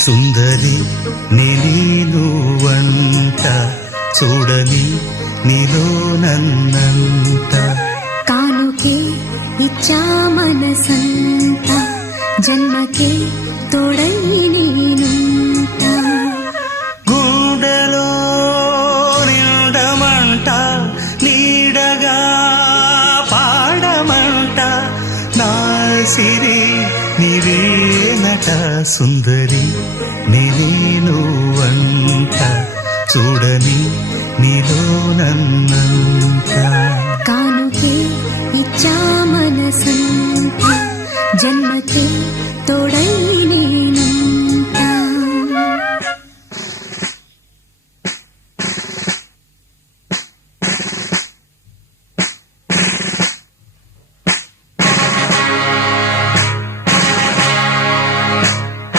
సుందరి నీనువంట చూడని నీలో నన్నంత కానుకే ఇచ్చా మనసంత జన్మకే తోడై నేనుంట గుండెలో నిండమంట నీడగా పాడమంట నా సిరి నీవేనట సుందరి నీనువంట చూడని నీలో నన్నంత కానుకే ఇచ్చా మనసంత జన్మకే తోడై